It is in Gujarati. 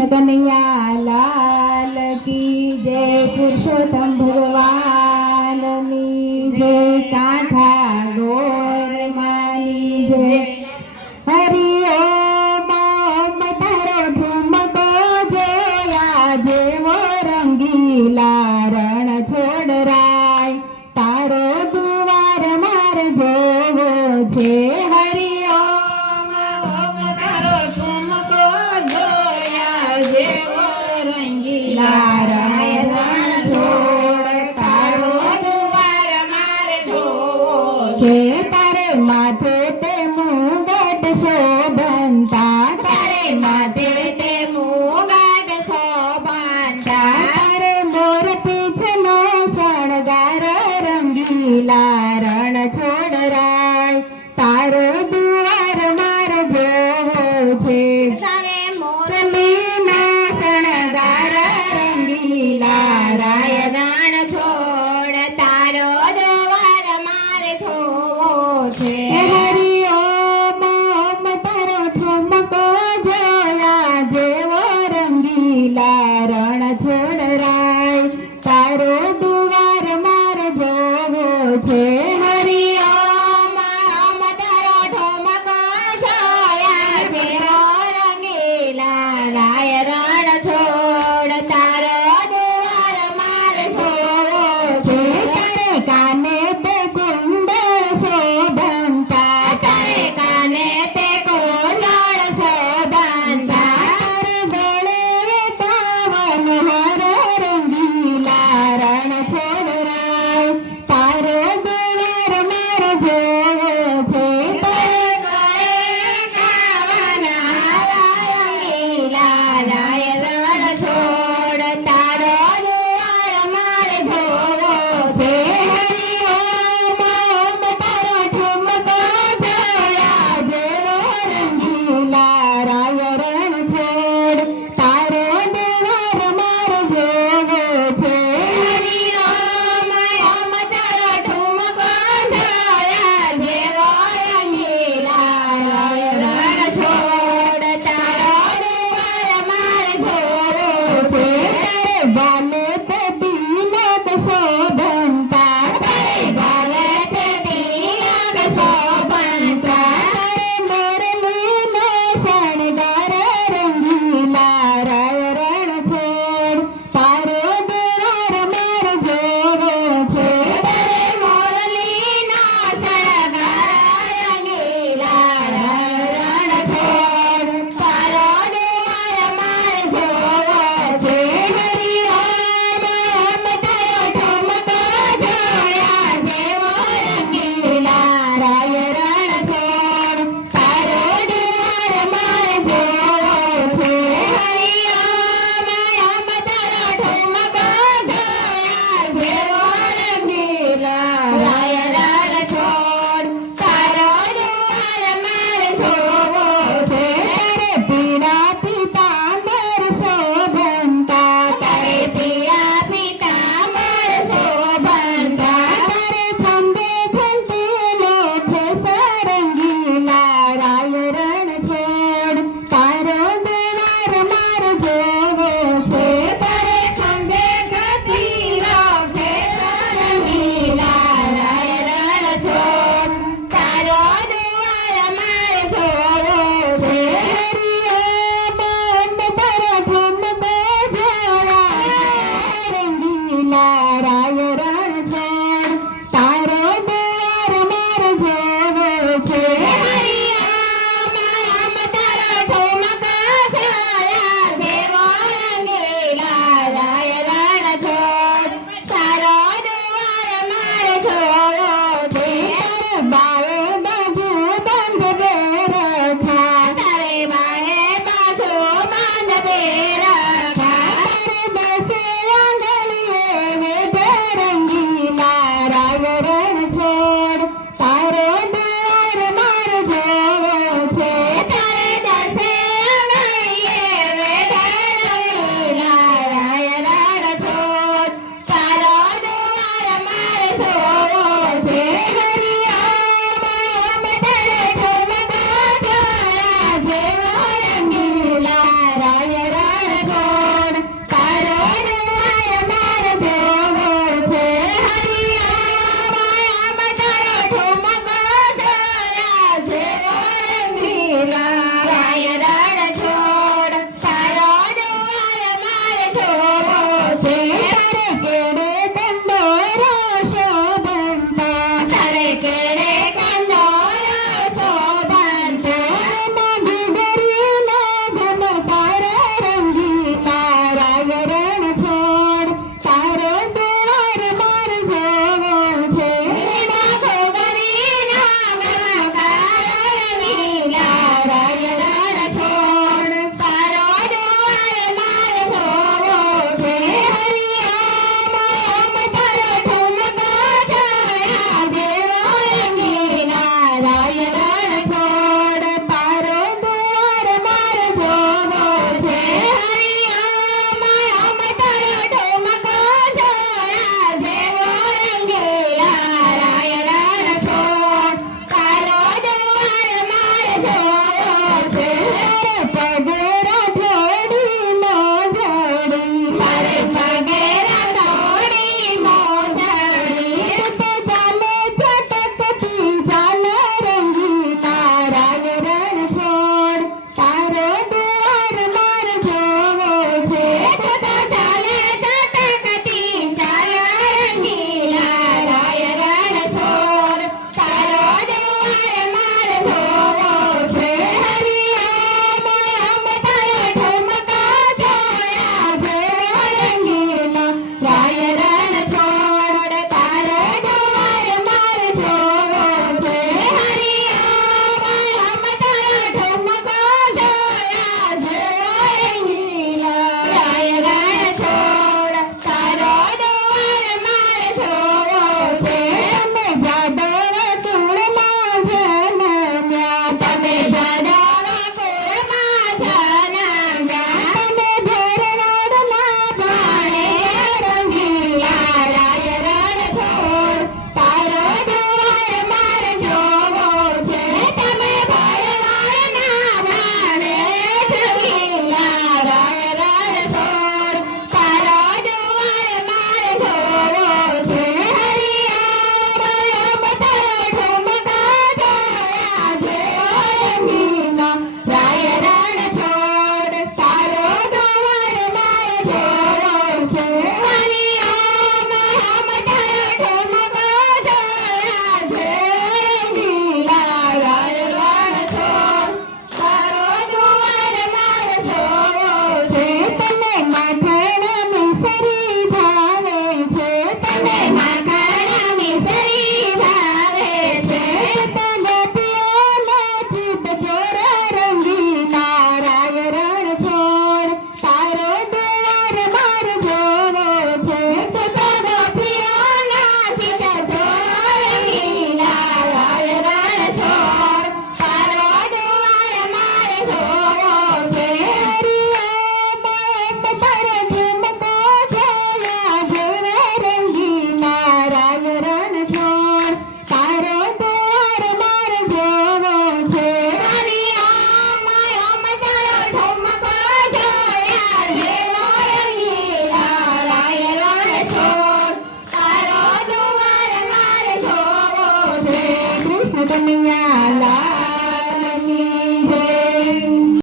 કનૈયા લાલ કી જય પુરુષોત્તમ ભગવાનની જય કાંઠા ગોર માની જય હરિ ઓમ ઓમ તારો ઠુમકો જોયા જેવો રંગીલા રણ છોડરાય તારો દુવાર માર જોવો છે હરિ ઓમ ઓમ તારો ઠુમકો જોયા જેવો રંગીલા રણ છોડ તારો દુવાર માર જોવો છે તારે માથે તે મુગટ શોભંતા તારે માથે તે મુગટ શોભંતા તારે મોર પીછનો શણગાર રંગીલા રણ છોડરાય તારો દુવાર માર જોવો છે તારે મોરલીનો શણગાર રંગીલા રાય રણ છોડ તારો દુવાર માર જોવો છે હરિ ઓમ ઓમ તારો ઠુમકો જોયા જેવો રંગીલા રણ છોડરાય તારો દુવાર માર જોવો છે હરિ ઓમ ઓમ તારો ઠુમકો જોયા જેવો રંગીલા રાય રણ છોડ તારો દુવાર માર જોવો છે તારે કાને તે કુંડળ શોભંતા તારે કાને તે કુંડળ શોભંતા તારે ગળે પાવન હર રંગીલા રણ છોડરાય તારો દુવાર માર જોવો છે તારે ગળે પાવન હર રંગીલા રાય રણ છોડ તારો દુવાર માર જોવો છે હરિ ઓમ ઓમ તારો ઠુમકો જોયા જેવો રંગીલા રાય રણ છોડ તારો દુવાર માર જોવો છે હરિ ઓમ ઓમ તારો ઠુમકો જોયા જેવો રંગીલા રાય રણ છોડ તારો દુવાર માર જોવો છે તારે વાલે તે તિલક શોભંતા તારે વાલે તે તિલક શોભંતા તારે મોરલીનો શણગાર રંગીલા રાય રણ છોડ તારો દુવાર માર જોવો છે તારે મોરલીનો શણગાર રંગીલા રાય રણ છોડ તારો દુવાર માર જોવો છે હરિ ઓમ ઓમ તારો ઠુમકો જોયા જેવો રંગીલા રાય રણ છોડ તારો દુવાર માર જોવો છે હરિ ઓમ ઓમ તારો ઠુમકો જોયા જેવો રંગીલા રાય રણ છોડ તારો દુવાર માર જોવો છે તારે પીળા પીતાંબર શોભંતા તારે પીળા પીતાંબર શોભંતા તારે ખંભે ઘંટીનો ઠેસર રંગીલા રાય રણ છોડ તારો દુવાર માર જોવો છે તારે ખંભે ઘંટીનો ઠેસર રંગીલા રાય રણ છોડ તારો દુવાર માર જોવો છે હરિ ઓમ ઓમ તારો ઠુમકો જોયા રંગીલા રાય રણ છોડ તારો દુવાર માર જોવો છે હરિ ઓમ ઓમ તારો ઠુમકો જોયા જેવો રંગીલા રાય રણ છોડ તારો દુવાર માર જોવો છે તારે બાએ બાજુ બંધ બેરઠા તારે બાએ બાજુ બંધ બેરઠા